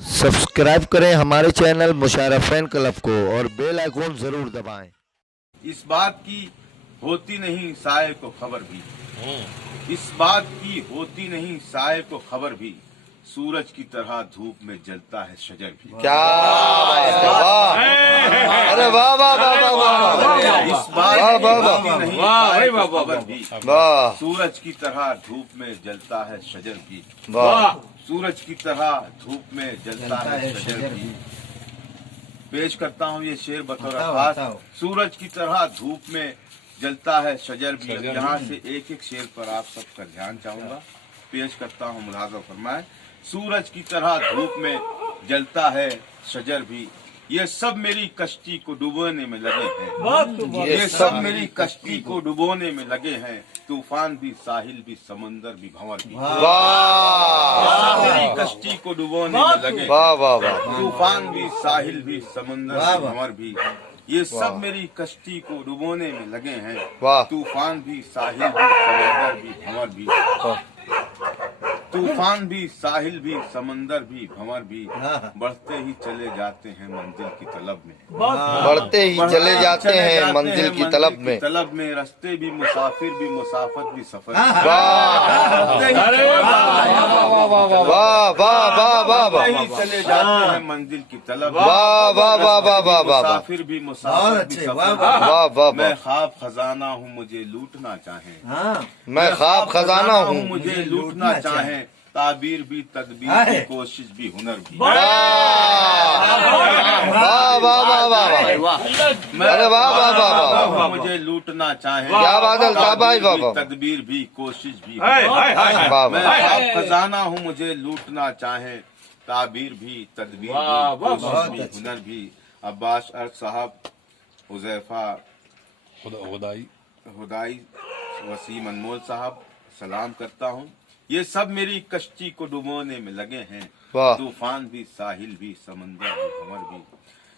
Subscribe करें हमारे channel मुशारफ fan club को और बेल आइकॉन जरूर दबाएं। इस बात की होती नहीं साये को खबर भी, इस बात की होती नहीं साये को खबर भी, सूरज की तरह धूप में जलता है शजर भी। क्या वाह! अरे वाह वाह वाह वाह वाह! इस बात की होती नहीं साये को खबर भी, वाह सूरज की तरह धूप में जलता है शजर भी। वाह! सूरज की तरह धूप में जलता है शजर भी। पेश करता हूँ ये शेर बतौर खास। सूरज की तरह धूप में जलता है शजर भी। यहाँ से एक एक शेर पर आप सबका ध्यान चाहूंगा। पेश करता हूँ, मुलाजा फरमाए। सूरज की तरह धूप में जलता है शजर भी, ये सब मेरी कश्ती को डुबोने में लगे हैं। ये सब मेरी कश्ती को डुबोने में लगे हैं। तूफान भी, साहिल भी, समंदर भी, भंवर भी। वाह! मेरी कश्ती को डुबोने में लगे। वाह वाह वाह! तूफान भी, साहिल भी, समंदर भी, भंवर भी, ये सब मेरी कश्ती को डुबोने में लगे हैं। वाह! तूफान भी, साहिल भी, समंदर भी, भंवर भी। तूफान भी, साहिल भी, समंदर भी, भंवर भी, बढ़ते ही चले जाते हैं मंजिल की तलब में। बढ़ते ही चले जाते हैं मंजिल की तलब में। तलब में रास्ते भी, मुसाफिर भी, मुसाफत भी, सफर। वाह वाह वाह वाह वाह! ही चले जाते हैं मंजिल की तलब। वाह वाह वाह वाह वाह वाह! मुसाफिर भी, मुसाफिर भी, सफर। वाह वाह! मैं ख्वाब खजाना हूँ, मुझे लूटना चाहे। मैं ख्वाब खजाना हूँ, मुझे लूटना चाहे। ताबीर भी, तदबीर भी, कोशिश भी, हुनर भी। वाह वाह वाह वाह वाह! अरे वाह वाह वाह वाह! मुझे लूटना चाहे। क्या बात है भाई! वाह! तदबीर भी, कोशिश भी, वाह मैं वाह! ख्वाब खजाना हूँ, मुझे लूटना चाहे। ताबीर भी, तदबीर भी, कोशिश भी, हुनर भी। अब्बास अर्ज साहब, हुज़ैफा हुदाई, वसीम अनमोल साहब, सलाम करता हूँ। ये सब मेरी कश्ती को डुबोने में लगे हैं। वाह! तूफान भी, साहिल भी, समंदर भी, भंवर भी।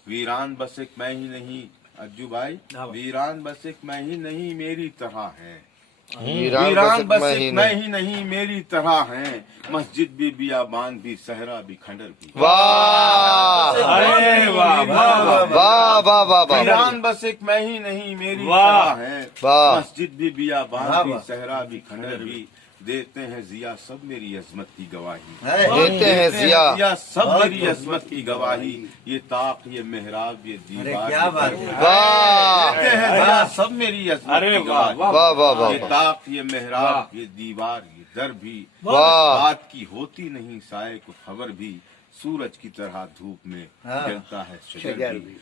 वीरान बस एक मैं ही नहीं, अज्जू भाई, वीरान बस एक मैं ही नहीं मेरी तरह है। वीरान बस एक मैं ही नहीं मेरी तरह है। मस्जिद भी, बियाबान भी, सहरा भी, खंडर भी। वाह वाह वाह वाह! वीरान बस एक मैं ही नहीं मेरी तरह है। वाह! मस्जिद भी, बियाबान भी, सहरा भी, खंडर भी। देते हैं जिया सब मेरी अजमत की गवाही। देते हैं जिया सब मेरी अजमत की गवाही। ये ताक, ये मेहराब, ये दीवार, वाह! देते हैं जिया सब मेरी अजमत की गवाही। वाह वाह वाह! ये ताक, ये मेहराब, ये दीवार, ये दर भी। वाह! बात की होती नहीं साये को खबर भी, सूरज की तरह धूप में जलता है शजर भी।